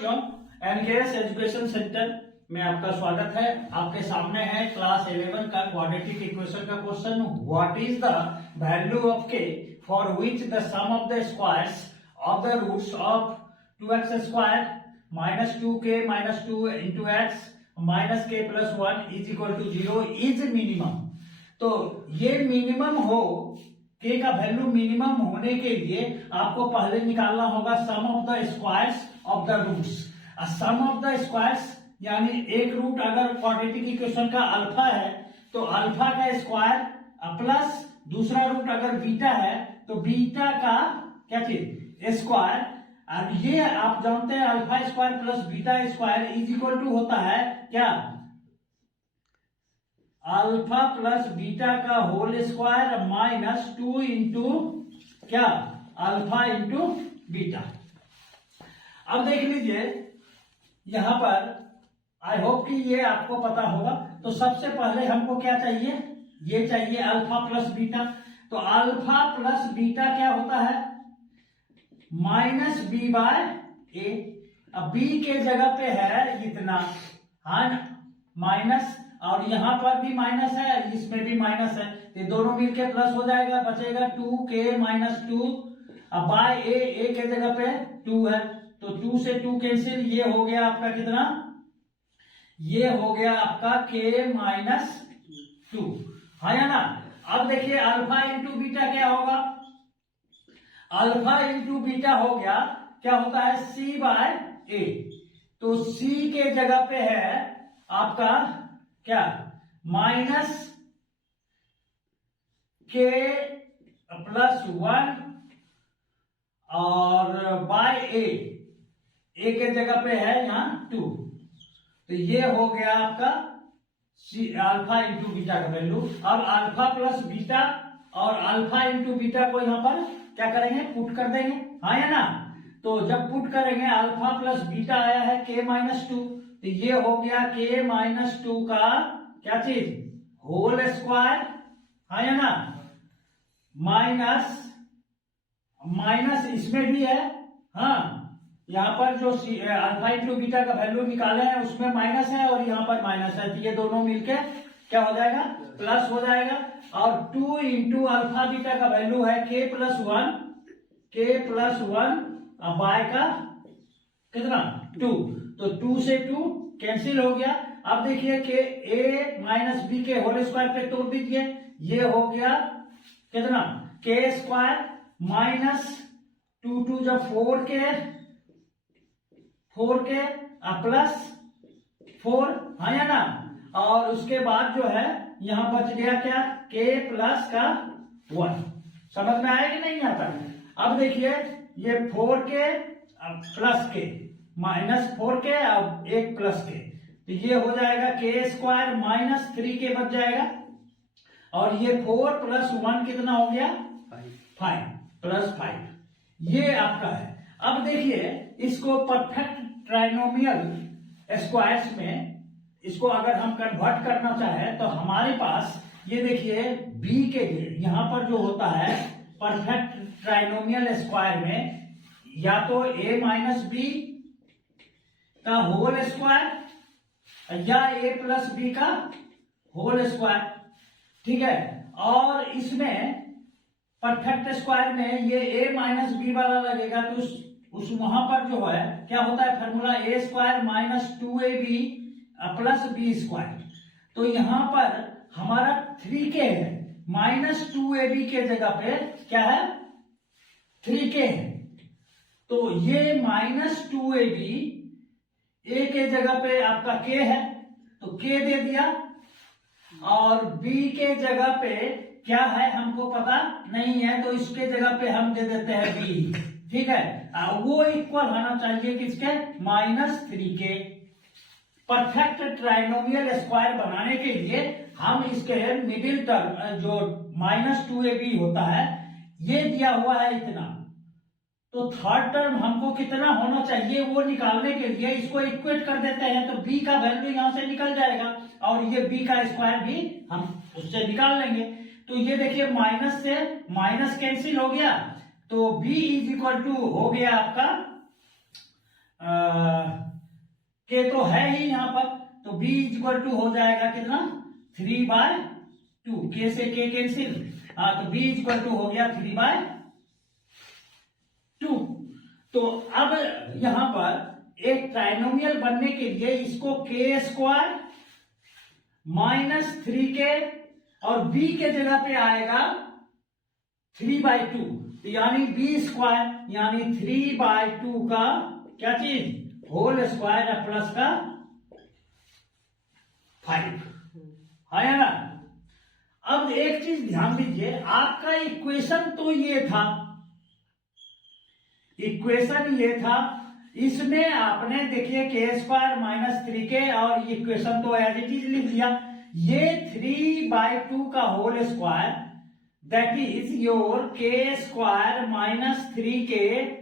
NKS education centre में आपका स्वागत है। आपके सामने है क्लास 11 का क्वाड्रेटिक इक्वेशन का question. What is the value of K for which the sum of the squares of the roots of 2x square minus 2k minus 2 into X minus K plus 1 is equal to 0 is minimum. तो ये minimum हो, के का value minimum होने के लिए आपको पहले निकालना होगा sum of the squares of the roots. Sum of the squares यानी एक रूट अगर क्वाड्रेटिक इक्वेशन का अल्फा है तो अल्फा का स्क्वायर प्लस दूसरा रूट अगर बीटा है तो बीटा का क्या चीज स्क्वायर। और ये आप जानते हैं alpha square plus beta square is equal to होता है क्या, अल्फा प्लस बीटा का होल स्क्वायर माइनस 2 इंटू क्या, अल्फा इंटू बीटा। अब देख लीजिए यहां पर, आई होप कि ये आपको पता होगा। तो सबसे पहले हमको क्या चाहिए, ये चाहिए अल्फा प्लस बीटा। तो अल्फा प्लस बीटा क्या होता है, माइनस बी बाय ए। अब बी के जगह पे है इतना, हाँ माइनस, और यहां पर भी माइनस है, इसमें भी माइनस है, तो दोनों मिलके प्लस हो जाएगा, बचेगा 2k माइनस 2। अब बाय ए के जगह पे 2 है तो 2 से 2 कैंसिल, ये हो गया आपका कितना, ये हो गया आपका k माइनस 2, है या ना। अब देखिए अल्फा इंटू बीटा क्या होगा, अल्फा इंटू बीटा हो गया क्या होता है c बाय ए। तो c के जगह पे है आपका क्या, माइनस के प्लस 1 और बाय ए के जगह पे है यहां 2। तो ये हो गया आपका अल्फा इंटू बीटा का वैल्यू। अब अल्फा प्लस बीटा और अल्फा इंटू बीटा को यहां पर क्या करेंगे, पुट कर देंगे, हाँ या ना। तो जब पुट करेंगे अल्फा प्लस बीटा आया है k माइनस 2, तो ये हो गया k माइनस 2 का क्या चीज, होल स्क्वायर, हाँ या ना, माइनस माइनस इसमें भी है, हाँ यहाँ पर जो अल्फा इंटू बीटा का वैल्यू निकाले हैं उसमें माइनस है और यहाँ पर माइनस है, तो ये दोनों मिलके क्या हो जाएगा, प्लस हो जाएगा। और 2 इंटू अल्फा बीटा का वैल्यू है k प्लस 1 बाय का कितना 2, तो 2 से 2 कैंसिल हो गया। अब देखिए कि a माइनस बी के होल स्क्वायर पे तोड़ दीजिए, ये हो गया कितना k स्क्वायर माइनस 2 जब 4k प्लस 4, हाँ या ना। और उसके बाद जो है यहां बच गया क्या, k प्लस का 1। समझ में आया कि नहीं आता। अब देखिए ये 4k plus k minus 4k अब 1 प्लस k, तो ये हो जाएगा k स्क्वायर माइनस 3k बच जाएगा। और ये 4 प्लस 1 कितना हो गया 5 प्लस 5, ये आपका है। अब देखिए इसको परफेक्ट ट्राइनोमियल स्क्वायर्स में इसको अगर हम कन्वर्ट करना चाहें तो हमारे पास ये देखिए b के यहां पर जो होता है परफेक्ट ट्राइनोमियल स्क्वायर में या तो a माइनस बी का होल स्क्वायर या a प्लस बी का होल स्क्वायर, ठीक है। और इसमें परफेक्ट स्क्वायर में ये a माइनस बी वाला लगेगा, तो उस वहां पर जो है क्या होता है formula a square minus 2ab plus B square. तो यहां पर हमारा 3k है, माइनस 2ab के जगह पे क्या है 3k है, तो ये माइनस 2ab a के जगह पे आपका k है तो k दे दिया, और b के जगह पे क्या है हमको पता नहीं है तो इसके जगह पे हम दे देते हैं b, ठीक है। वो इक्वल होना चाहिए किसके, minus 3k। Perfect trinomial square बनाने के लिए हम इसके मिडिल टर्म जो माइनस 2ab होता है ये दिया हुआ है इतना, तो थर्ड टर्म हमको कितना होना चाहिए वो निकालने के लिए इसको इक्वेट कर देते हैं, तो b का वैल्यू यहां से निकल जाएगा और ये b का स्क्वायर भी हम उससे निकाल लेंगे। तो ये देखिए माइनस से माइनस कैंसिल हो गया, तो b इज इक्वल टू हो गया आपका के तो है ही यहाँ पर, तो b इक्वल टू हो जाएगा कितना 3/2, के से के कैंसिल, तो b इक्वल टू हो गया 3/2। तो अब यहां पर एक ट्राइनोमियल बनने के लिए इसको के स्क्वायर -3k और b के जगह पे आएगा 3/2, तो यानी b स्क्वायर यानी 3/2 का क्या चीज होल स्क्वायर प्लस का 5 है ना। अब एक चीज ध्यान दीजिए, आपका इक्वेशन तो ये था, इक्वेशन ये था, इसमें आपने देखिए के स्क्वायर -3k और इक्वेशन तो एज इट इज लिख दिया। ये 3/2 का whole square that is your K square -3k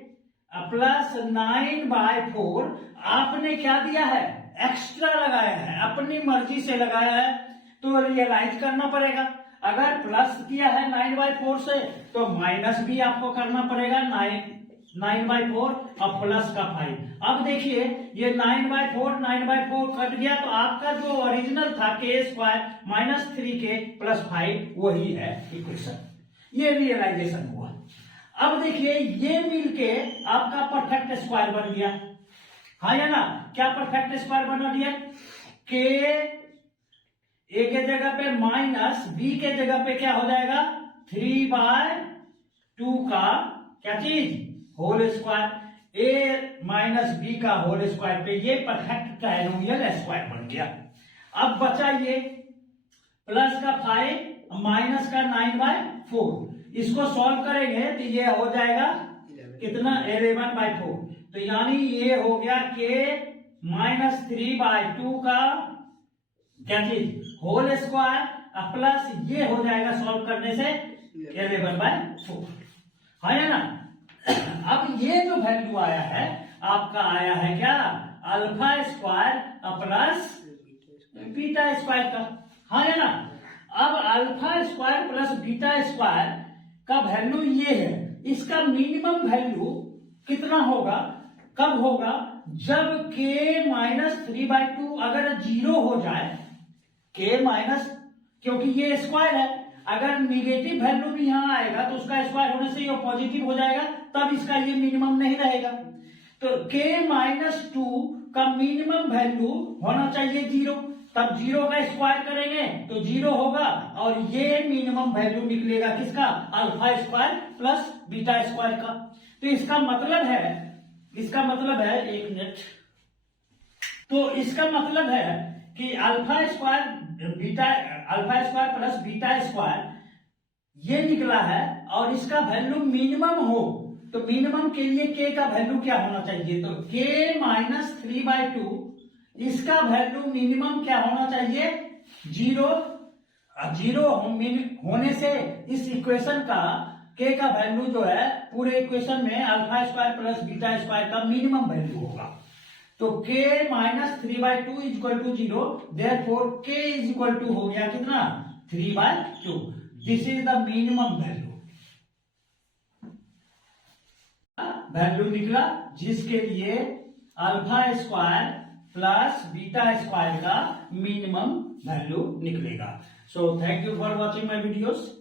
plus 9/4 आपने क्या दिया है, एक्स्ट्रा लगाया है, अपनी मर्जी से लगाया है, तो रियलाइज करना पड़ेगा। अगर प्लस किया है 9/4 से तो माइनस भी आपको करना पड़ेगा 9/4 और प्लस का 5। अब देखिए ये 9/4 कट गया, तो आपका जो ओरिजिनल था के स्क्वायर -3k प्लस 5 वही है इक्वेशन, ये रियलाइजेशन हुआ। अब देखिए ये मिलके आपका परफेक्ट स्क्वायर बन गया, हाँ या ना। क्या परफेक्ट स्क्वायर बना दिया, के ए के जगह पे माइनस बी के जगह पे क्या हो जाएगा 3/2 का क्या चीज होल स्क्वायर, ए माइनस बी का होल स्क्वायर पे ये परफेक्ट ट्राइनोमियल स्क्वायर बन गया। अब बचा ये प्लस का 5 माइनस का 9/4, इसको सॉल्व करेंगे तो ये हो जाएगा कितना 11/4, तो यानी ये हो गया के -3/2 का क्या चीज होल स्क्वायर प्लस ये हो जाएगा सॉल्व करने से 11/4, है ना। अब ये जो वैल्यू आया है आपका आया है क्या alpha square plus beta square का, है ना। अब alpha square plus beta square का वैल्यू ये है, इसका मिनिमम वैल्यू कितना होगा, कब होगा, जब के -3/2 अगर 0 हो जाए, के माइनस, क्योंकि ये स्क्वायर है, अगर निगेटिव वैल्यू भी यहां आएगा तो उसका स्क्वायर होने से ये पॉजिटिव हो जाएगा, तब इसका ये मिनिमम नहीं रहेगा। तो के -2 का मिनिमम वैल्यू होना चाहिए 0, तब 0 का स्क्वायर करेंगे तो 0 होगा, और ये मिनिमम वैल्यू निकलेगा किसका alpha square plus beta square का। तो इसका मतलब है एक मिनट, तो इसका मतलब है कि alpha square plus beta square ये निकला है, और इसका वैल्यू मिनिमम हो, तो मिनिमम के लिए के का वैल्यू क्या होना चाहिए, तो के -3/2 इसका वैल्यू मिनिमम क्या होना चाहिए 0 होने से इस इक्वेशन का के का वैल्यू जो है पूरे इक्वेशन में alpha square plus beta square का मिनिमम वैल्यू होगा। तो के -3/2 इक्वल टू 0, देयरफॉर के इक्वल टू हो गया कितना 3/2। This is the minimum value निकला, जिसके लिए alpha square plus beta square का मिनिमम वैल्यू निकलेगा। So thank you for watching my videos.